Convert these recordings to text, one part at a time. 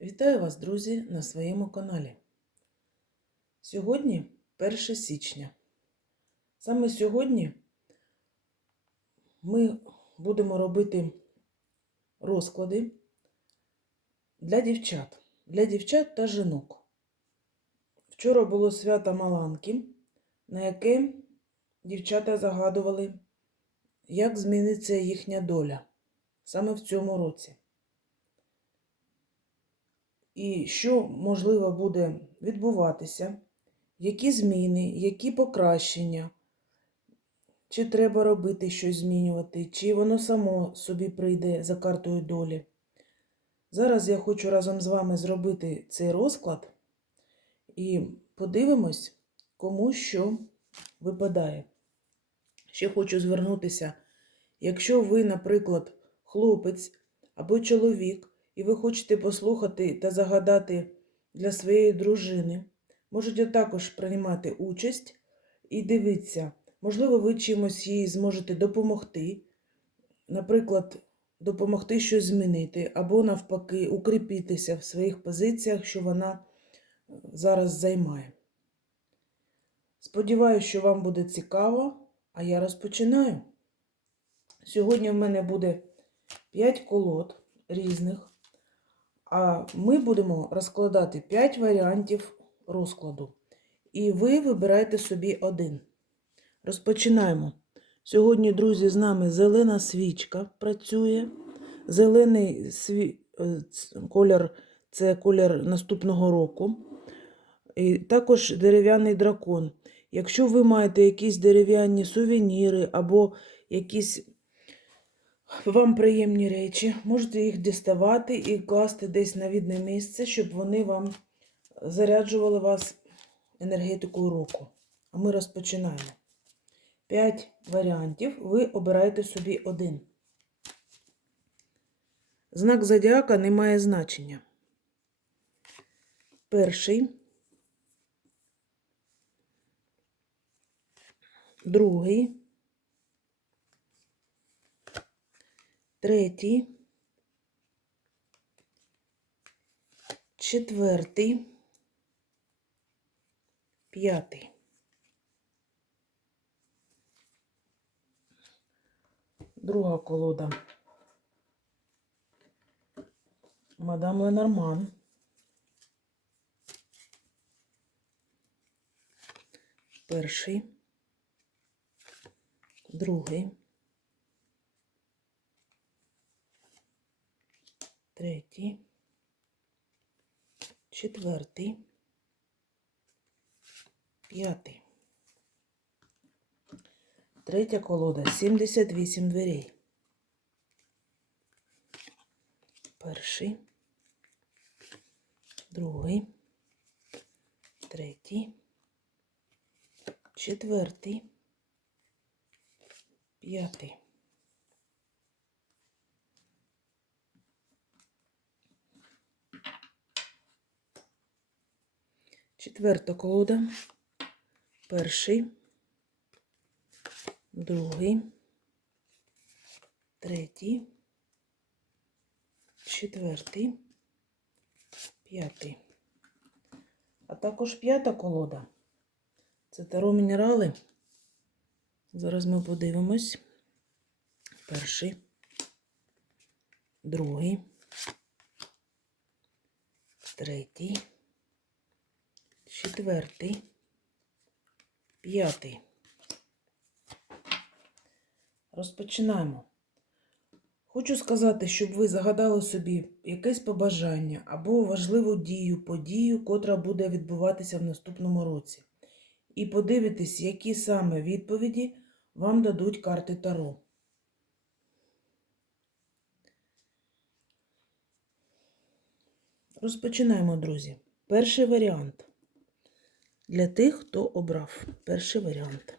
Вітаю вас, друзі, на своєму каналі. Сьогодні 1 січня. Саме сьогодні ми будемо робити розклади для дівчат, для дівчат та жінок. Вчора було свято Маланки, на яке дівчата загадували, як зміниться їхня доля саме в цьому році. І що, можливо, буде відбуватися, які зміни, які покращення, чи треба робити щось змінювати, чи воно само собі прийде за картою долі. Зараз я хочу разом з вами зробити цей розклад і подивимось, кому що випадає. Ще хочу звернутися, якщо ви, наприклад, хлопець або чоловік, і ви хочете послухати та загадати для своєї дружини, можете також приймати участь і дивіться, можливо, ви чимось їй зможете допомогти, наприклад, допомогти щось змінити, або навпаки, укріпітися в своїх позиціях, що вона зараз займає. Сподіваюсь, що вам буде цікаво, а я розпочинаю. Сьогодні в мене буде 5 колод різних. А ми будемо розкладати 5 варіантів розкладу. І ви вибираєте собі один. Розпочинаємо. Сьогодні, друзі, з нами зелена свічка працює. Зелений сві... е, колір це колір наступного року. І також дерев'яний дракон. Якщо ви маєте якісь дерев'яні сувеніри або якісь вам приємні речі, можете їх діставати і класти десь на відне місце, щоб вони вам заряджували вас енергетикою року. А ми розпочинаємо. П'ять варіантів. Ви обираєте собі один. Знак зодіака не має значення. Перший. Другий. Третій, четвертий, п'ятий. Друга колода. Мадам Ленорман. Перший, другий. Третій, четвертий, п'ятий. Третя колода 78 дверей. Перший, другий, третій, четвертий, п'ятий. Четверта колода. Перший, другий, третій, четвертий, п'ятий. А також п'ята колода. Це таро мінерали. Зараз ми подивимось. Перший, другий, третій четвертий, п'ятий. Розпочинаємо. Хочу сказати, щоб ви загадали собі якесь побажання або важливу дію, подію, котра буде відбуватися в наступному році. І подивитесь, які саме відповіді вам дадуть карти Таро. Розпочинаємо, друзі. Перший варіант для тих, хто обрав перший варіант.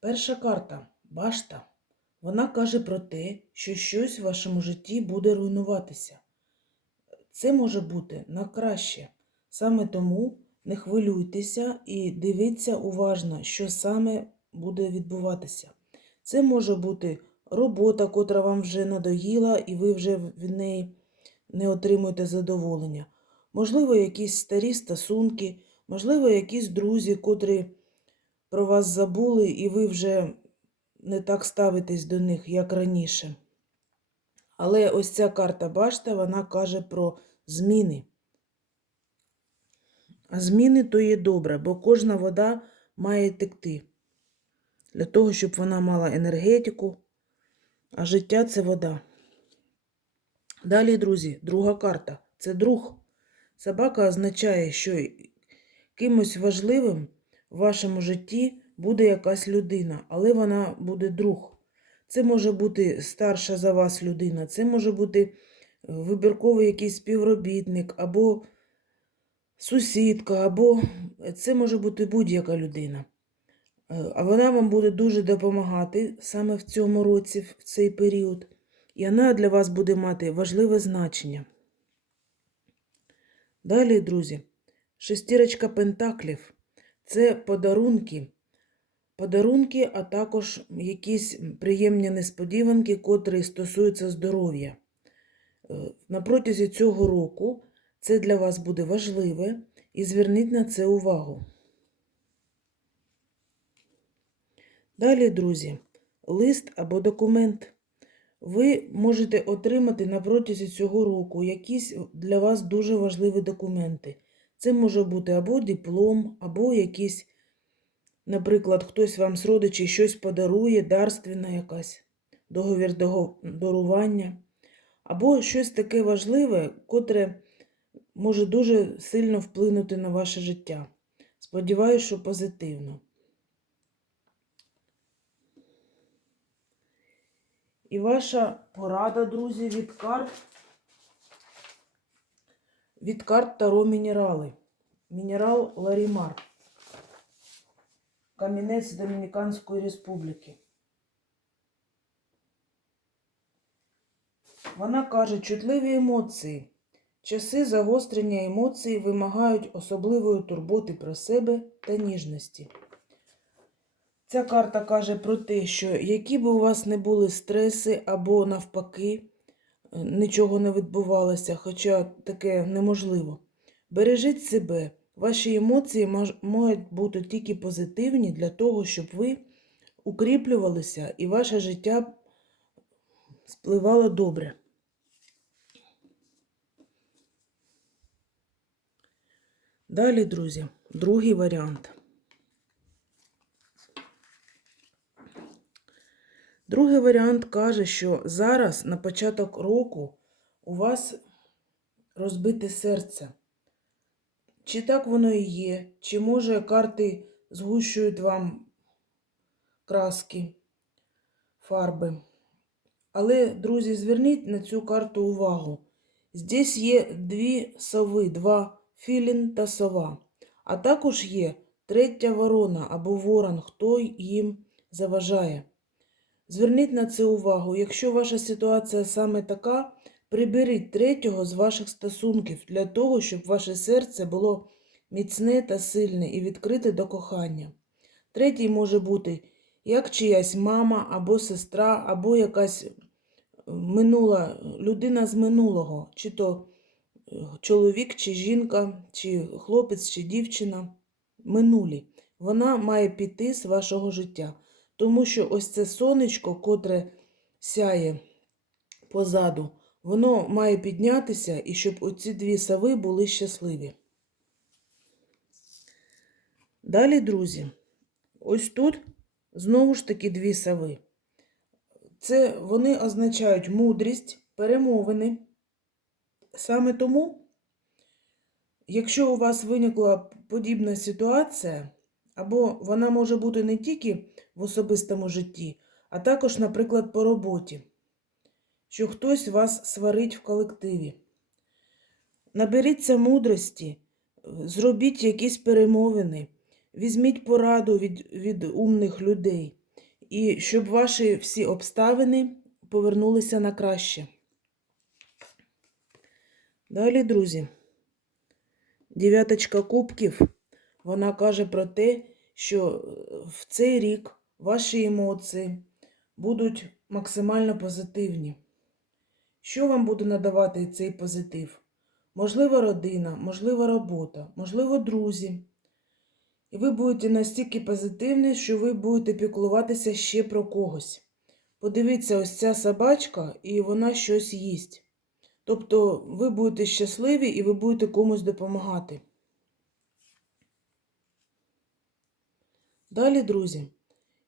Перша карта башта. Вона каже про те, що щось в вашому житті буде руйнуватися. Це може бути на краще. Саме тому не хвилюйтеся і дивіться уважно, що саме буде відбуватися. Це може бути робота, котра вам вже надоїла, і ви вже від неї не отримуєте задоволення. Можливо, якісь старі стосунки, можливо, якісь друзі, котрі про вас забули, і ви вже не так ставитесь до них, як раніше. Але ось ця карта башта, вона каже про зміни. А зміни то є добре, бо кожна вода має текти. Для того, щоб вона мала енергетику, а життя це вода. Далі, друзі, друга карта це друг. Собака означає, що кимось важливим в вашому житті буде якась людина, але вона буде друг. Це може бути старша за вас людина, це може бути е, вибірковий якийсь співробітник, або сусідка, або це може бути будь-яка людина. Е, А вона вам буде дуже допомагати саме в цьому році, в цей період, і вона для вас буде мати важливе значення. Далі, друзі, шестірочка пентаклів це подарунки. Подарунки, а також якісь приємні несподіванки, котрі стосуються здоров'я. Е, На протязі цього року це для вас буде важливе і зверніть на це увагу. Далі, друзі, лист або документ. Ви можете отримати на протязі цього року якісь для вас дуже важливі документи. Це може бути або диплом, або якісь, наприклад, хтось вам з родичів щось подарує, дарственна якась, договір дарування, або щось таке важливе, котре може дуже сильно вплинути на ваше життя. Сподіваюсь, що позитивно. І ваша порада, друзі, від карт. Від карт Таро Мінерали. Мінерал Ларімар. Камінець Домініканської Республіки. Вона каже, чутливі емоції. Часи загострення емоцій вимагають особливої турботи про себе та ніжності. Ця карта каже про те, що які б у вас не були стреси або навпаки, е, нічого не відбувалося, хоча таке неможливо. Бережіть себе. Ваші емоції мож- можуть бути тільки позитивні для того, щоб ви укріплювалися і ваше життя спливало добре. Далі, друзі, другий варіант. Другий варіант каже, що зараз на початок року у вас розбите серце. Чи так воно і є, чи може карти згущують вам краски, фарби. Але, друзі, зверніть на цю карту увагу. Здесь є дві сови, два філін та сова. А також є третя ворона або ворон, хто їм заважає. Зверніть на це увагу. Якщо ваша ситуація саме така, приберіть третього з ваших стосунків для того, щоб ваше серце було міцне та сильне і відкрите до кохання. Третій може бути як чиясь мама або сестра, або якась е, минула людина з минулого, чи то е, чоловік, чи жінка, чи хлопець, чи дівчина минулі. Вона має піти з вашого життя. Тому що ось це сонечко, котре сяє позаду, воно має піднятися і щоб оці дві сови були щасливі. Далі, друзі, ось тут знову ж таки дві сови. Це вони означають мудрість, перемовини. Саме тому, якщо у вас виникла подібна ситуація, або вона може бути не тільки в особистому житті, а також, наприклад, по роботі, що хтось вас сварить в колективі. Наберіться мудрості, зробіть якісь перемовини, візьміть пораду від, від умних людей, і щоб ваші всі обставини повернулися на краще. Далі, друзі, дев'яточка кубків вона каже про те, що в цей рік ваші емоції будуть максимально позитивні. Що вам буде надавати цей позитив? Можливо, родина, можливо, робота, можливо, друзі. І ви будете настільки позитивні, що ви будете піклуватися ще про когось. Подивіться, ось ця собачка, і вона щось їсть. Тобто ви будете щасливі і ви будете комусь допомагати. Далі, друзі,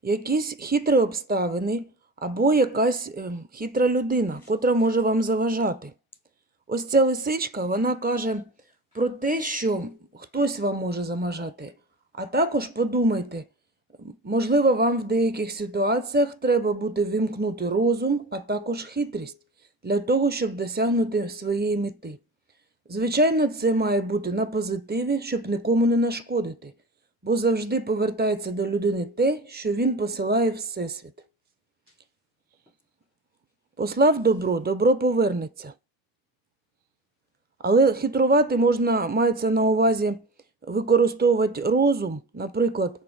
якісь хитрі обставини або якась е, хитра людина, котра може вам заважати. Ось ця лисичка, вона каже про те, що хтось вам може заважати. А також подумайте, можливо, вам в деяких ситуаціях треба буде вимкнути розум, а також хитрість для того, щоб досягнути своєї мети. Звичайно, це має бути на позитиві, щоб нікому не нашкодити, бо завжди повертається до людини те, що він посилає Всесвіт. Послав добро, добро повернеться. Але хитрувати можна, мається на увазі використовувати розум. Наприклад,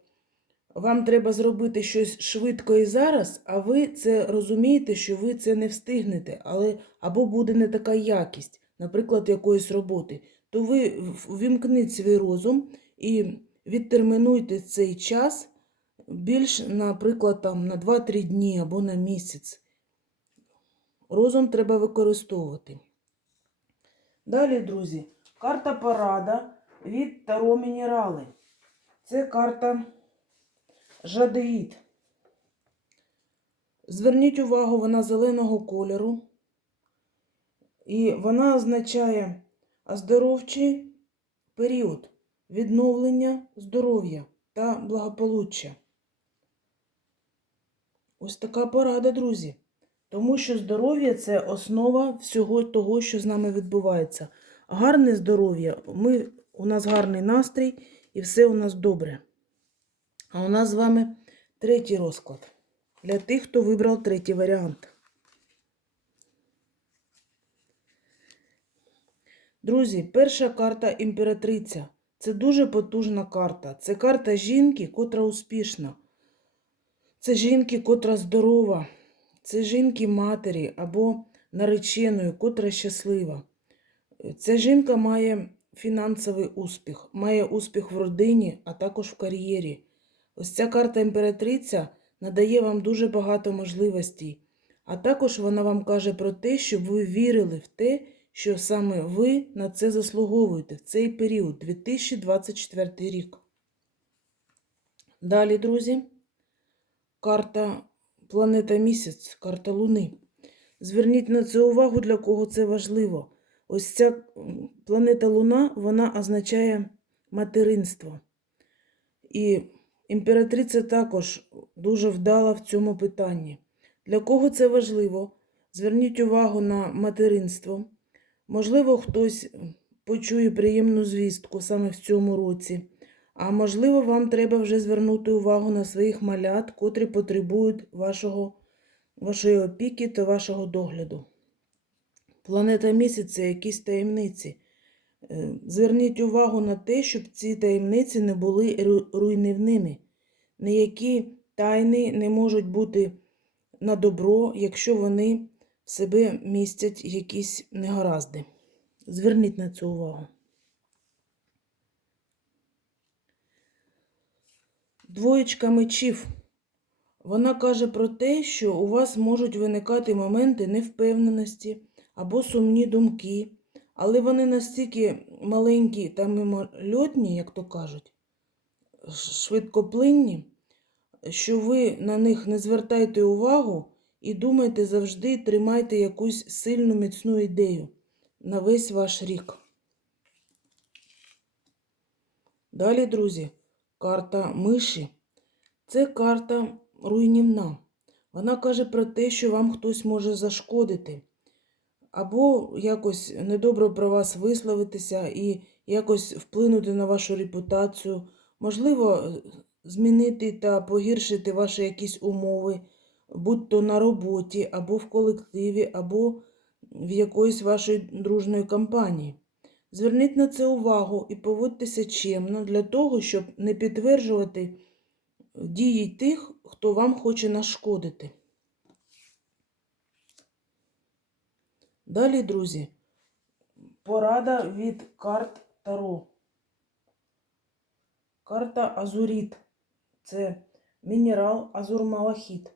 вам треба зробити щось швидко і зараз, а ви це розумієте, що ви це не встигнете, але або буде не така якість, наприклад, якоїсь роботи, то ви в- вімкніть свій розум і відтермінуйте цей час більш, наприклад, там, на 2-3 дні або на місяць. Розум треба використовувати. Далі, друзі, карта порада від Таро Мінерали. Це карта Жадеїд. Зверніть увагу, вона зеленого кольору. І вона означає оздоровчий період відновлення здоров'я та благополуччя. Ось така порада, друзі. Тому що здоров'я це основа всього того, що з нами відбувається. Гарне здоров'я, ми, у нас гарний настрій і все у нас добре. А у нас з вами третій розклад. Для тих, хто вибрав третій варіант. Друзі, перша карта імператриця. Це дуже потужна карта. Це карта жінки, котра успішна. Це жінки, котра здорова. Це жінки матері або нареченої, котра щаслива. Ця жінка має фінансовий успіх, має успіх в родині, а також в кар'єрі. Ось ця карта імператриця надає вам дуже багато можливостей. А також вона вам каже про те, щоб ви вірили в те, що саме ви на це заслуговуєте в цей період, 2024 рік. Далі, друзі, карта планета місяць, карта Луни. Зверніть на це увагу, для кого це важливо. Ось ця планета Луна, вона означає материнство. І імператриця також дуже вдала в цьому питанні. Для кого це важливо? Зверніть увагу на материнство. Можливо, хтось почує приємну звістку саме в цьому році. А можливо, вам треба вже звернути увагу на своїх малят, котрі потребують вашого, вашої опіки та вашого догляду. Планета місяць це якісь таємниці. Е, Зверніть увагу на те, щоб ці таємниці не були руйнівними. Ніякі тайни не можуть бути на добро, якщо вони в себе містять якісь негаразди. Зверніть на це увагу. Двоєчка мечів. Вона каже про те, що у вас можуть виникати моменти невпевненості або сумні думки, але вони настільки маленькі та мимольотні, як то кажуть, швидкоплинні, що ви на них не звертайте увагу і думайте завжди, тримайте якусь сильну міцну ідею на весь ваш рік. Далі, друзі, карта миші. Це карта руйнівна. Вона каже про те, що вам хтось може зашкодити, або якось недобре про вас висловитися і якось вплинути на вашу репутацію, можливо, змінити та погіршити ваші якісь умови, будь то на роботі, або в колективі, або в якоїсь вашої дружної компанії. Зверніть на це увагу і поводьтеся чемно для того, щоб не підтверджувати дії тих, хто вам хоче нашкодити. Далі, друзі, порада від карт Таро. Карта Азуріт. Це мінерал Азурмалахіт.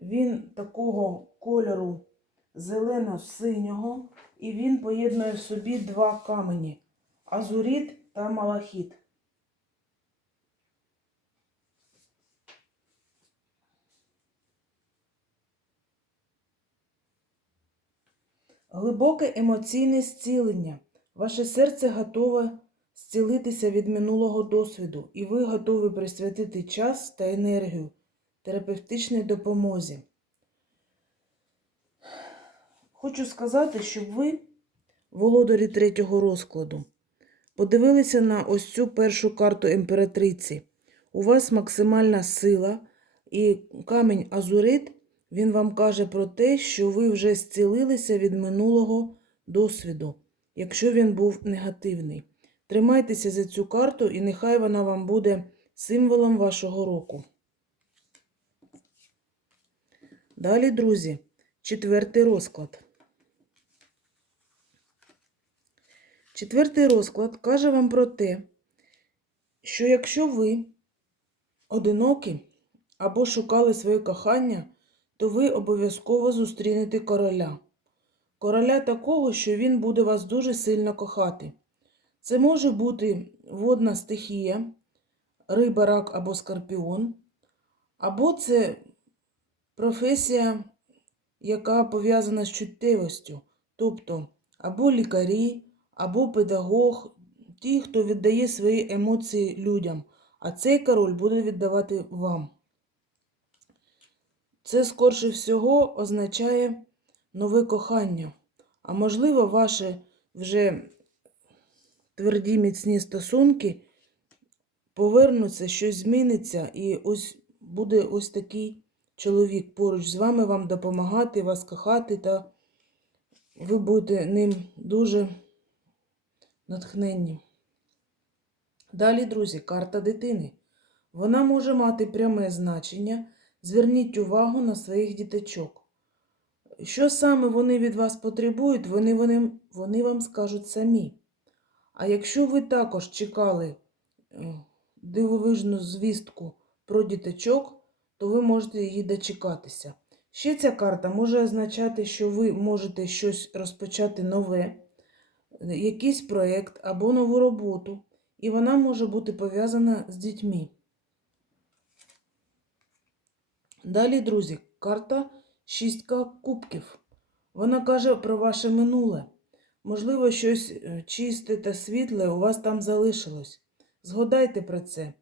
Він такого кольору зелено-синього, і він поєднує в собі два камені азуріт та малахіт. Глибоке емоційне зцілення. Ваше серце готове зцілитися від минулого досвіду, і ви готові присвятити час та енергію терапевтичній допомозі. Хочу сказати, щоб ви, володарі третього розкладу, подивилися на ось цю першу карту імператриці. У вас максимальна сила, і камінь Азурит, він вам каже про те, що ви вже зцілилися від минулого досвіду, якщо він був негативний. Тримайтеся за цю карту, і нехай вона вам буде символом вашого року. Далі, друзі, четвертий розклад. Четвертий розклад каже вам про те, що якщо ви одинокі або шукали своє кохання, то ви обов'язково зустрінете короля. Короля такого, що він буде вас дуже сильно кохати. Це може бути водна стихія, риба, рак або скорпіон, або це професія, яка пов'язана з чуттєвістю, тобто або лікарі, або педагог, ті, хто віддає свої емоції людям, а цей король буде віддавати вам. Це, скорше всього, означає нове кохання, а можливо, ваші вже тверді міцні стосунки повернуться, щось зміниться, і ось буде ось такий чоловік поруч з вами вам допомагати, вас кохати, та ви будете ним дуже натхненні. Далі, друзі, карта дитини. Вона може мати пряме значення. Зверніть увагу на своїх діточок. Що саме вони від вас потребують, вони, вони, вони вам скажуть самі. А якщо ви також чекали е, дивовижну звістку про діточок, то ви можете її дочекатися. Ще ця карта може означати, що ви можете щось розпочати нове, якийсь проєкт або нову роботу, і вона може бути пов'язана з дітьми. Далі, друзі, карта шістка кубків. Вона каже про ваше минуле. Можливо, щось е, чисте та світле у вас там залишилось. Згадайте про це.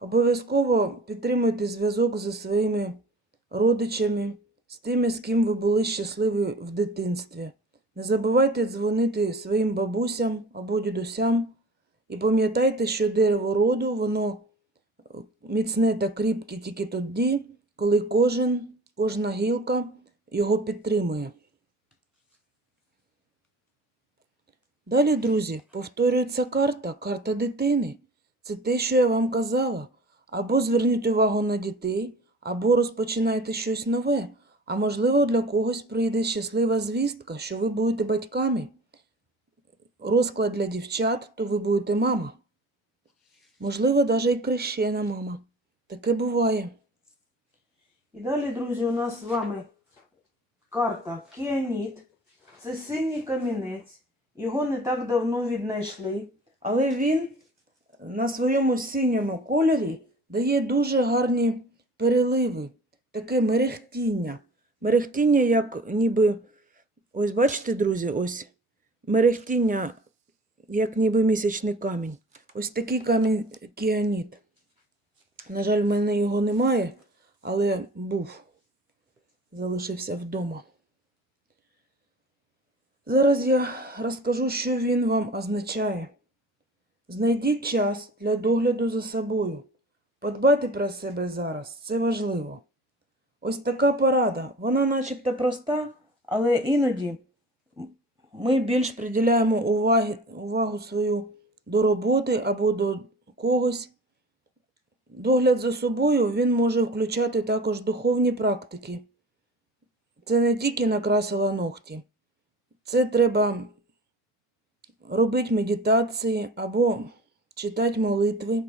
Обов'язково підтримуйте зв'язок зі своїми родичами, з тими, з ким ви були щасливі в дитинстві. Не забувайте дзвонити своїм бабусям або дідусям. І пам'ятайте, що дерево роду, воно е, міцне та кріпке тільки тоді, коли кожен, кожна гілка його підтримує. Далі, друзі, повторюється карта, карта дитини. Це те, що я вам казала. Або зверніть увагу на дітей, або розпочинайте щось нове. А можливо, для когось прийде щаслива звістка, що ви будете батьками. Розклад для дівчат, то ви будете мама. Можливо, навіть і крещена мама. Таке буває. І далі, друзі, у нас з вами карта Кіаніт. Це синій камінець. Його не так давно віднайшли, але він на своєму синьому кольорі дає дуже гарні переливи, таке мерехтіння. Мерехтіння, як ніби, ось бачите, друзі, ось мерехтіння, як ніби місячний камінь. Ось такий камінь кіаніт. На жаль, в мене його немає, але був, залишився вдома. Зараз я розкажу, що він вам означає. Знайдіть час для догляду за собою. Подбайте про себе зараз, це важливо. Ось така порада. Вона начебто проста, але іноді ми більш приділяємо уваги, увагу свою до роботи або до когось. Догляд за собою він може включати також духовні практики. Це не тільки накрасила ногті. Це треба робити медитації або читати молитви,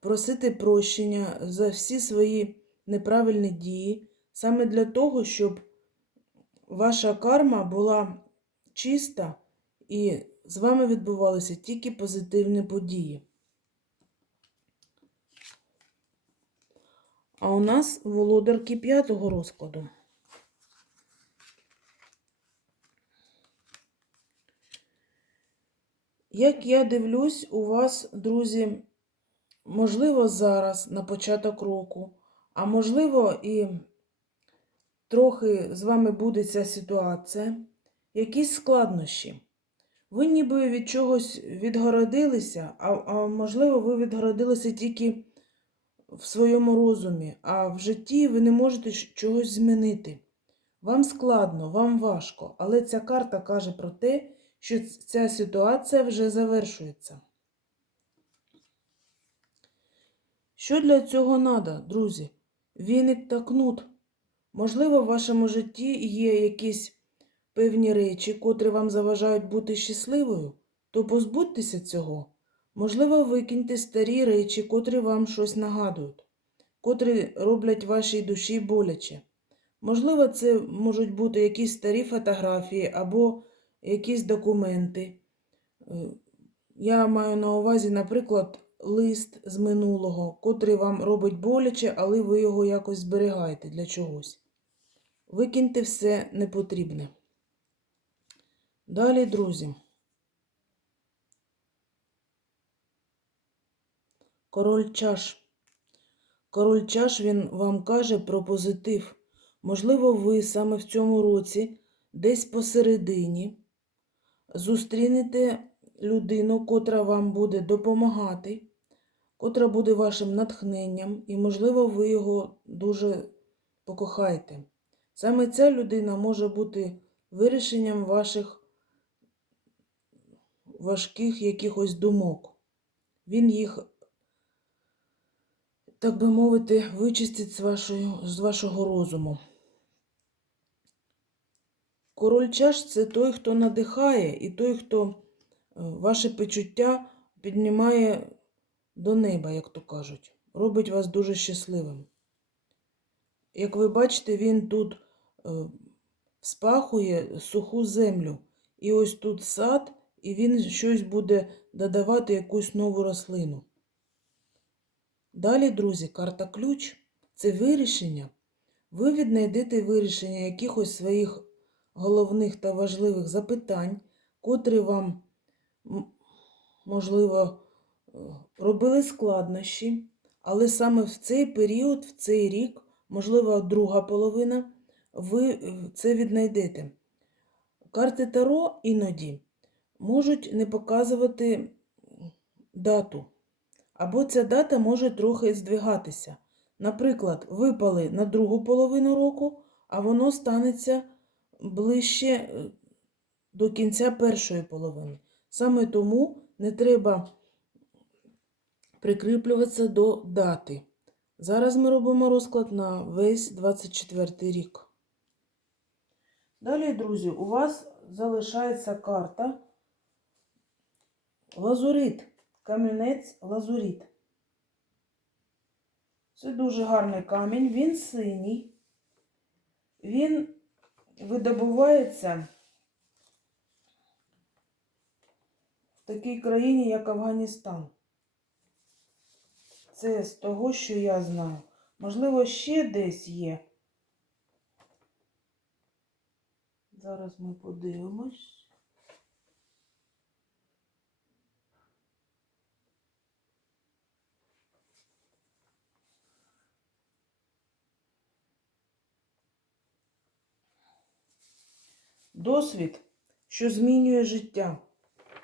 просити прощення за всі свої неправильні дії, саме для того, щоб ваша карма була чиста і з вами відбувалися тільки позитивні події. А у нас володарки п'ятого розкладу. Як я дивлюсь, у вас, друзі, можливо, зараз на початок року, а можливо, і трохи з вами буде ця ситуація, якісь складнощі. Ви ніби від чогось відгородилися, а, а можливо, ви відгородилися тільки в своєму розумі, а в житті ви не можете чогось змінити. Вам складно, вам важко, але ця карта каже про те, що ця ситуація вже завершується. Що для цього треба, друзі? Віник та кнут. Можливо, в вашому житті є якісь певні речі, котрі вам заважають бути щасливою, то позбудьтеся цього. Можливо, викиньте старі речі, котрі вам щось нагадують, котрі роблять вашій душі боляче. Можливо, це можуть бути якісь старі фотографії або якісь документи. Е, Я маю на увазі, наприклад, лист з минулого, котрий вам робить боляче, але ви його якось зберігаєте для чогось. Викиньте все непотрібне. Далі, друзі. Король чаш. Король чаш він вам каже про позитив. Можливо, ви саме в цьому році, десь посередині, зустрінете людину, котра вам буде допомагати, котра буде вашим натхненням, і, можливо, ви його дуже покохаєте. Саме ця людина може бути вирішенням ваших важких якихось думок. Він їх так би мовити, вичистить з, вашої, з вашого розуму. Король чаш це той, хто надихає, і той, хто е, ваше почуття піднімає до неба, як то кажуть, робить вас дуже щасливим. Як ви бачите, він тут е, спахує суху землю. І ось тут сад, і він щось буде додавати якусь нову рослину. Далі, друзі, карта ключ це вирішення. Ви віднайдете вирішення якихось своїх головних та важливих запитань, котрі вам, можливо, е, робили складнощі, але саме в цей період, в цей рік, можливо, друга половина, ви е, це віднайдете. Карти Таро іноді можуть не показувати дату. Або ця дата може трохи здвигатися. Наприклад, випали на другу половину року, а воно станеться ближче е, до кінця першої половини. Саме тому не треба прикріплюватися до дати. Зараз ми робимо розклад на весь 24 рік. Далі, друзі, у вас залишається карта Лазурит. Камінець лазурит. Це дуже гарний камінь, він синій. Він видобувається в такій країні, як Афганістан. Це з того, що я знаю. Можливо, ще десь є. Зараз ми подивимось. Досвід, що змінює життя.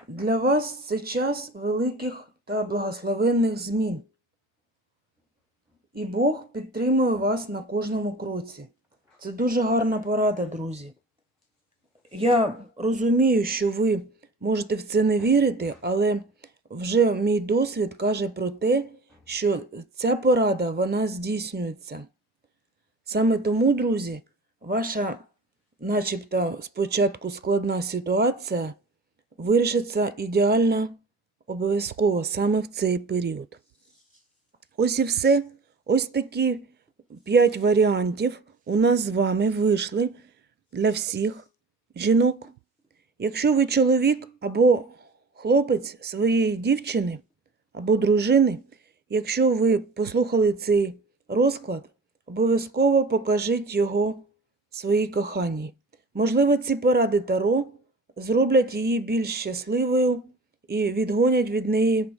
Для вас це час великих та благословенних змін. І Бог підтримує вас на кожному кроці. Це дуже гарна порада, друзі. Я розумію, що ви можете в це не вірити, але вже мій досвід каже про те, що ця порада вона здійснюється. Саме тому, друзі, ваша, начебто, спочатку складна ситуація вирішиться ідеально обов'язково саме в цей період. Ось і все. Ось такі п'ять варіантів у нас з вами вийшли для всіх жінок. Якщо ви чоловік або хлопець своєї дівчини або дружини, якщо ви послухали цей розклад, обов'язково покажіть його своїй коханій. Можливо, ці поради Таро зроблять її більш щасливою і відгонять від неї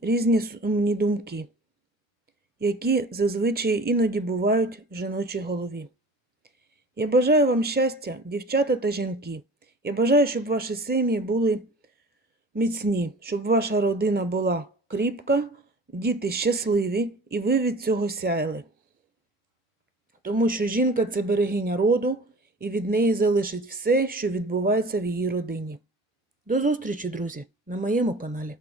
різні сумні думки, які зазвичай іноді бувають в жіночій голові. Я бажаю вам щастя, дівчата та жінки. Я бажаю, щоб ваші сім'ї були міцні, щоб ваша родина була кріпка, діти щасливі і ви від цього сяяли. Тому що жінка це берегиня роду, і від неї залишить все, що відбувається в її родині. До зустрічі, друзі, на моєму каналі.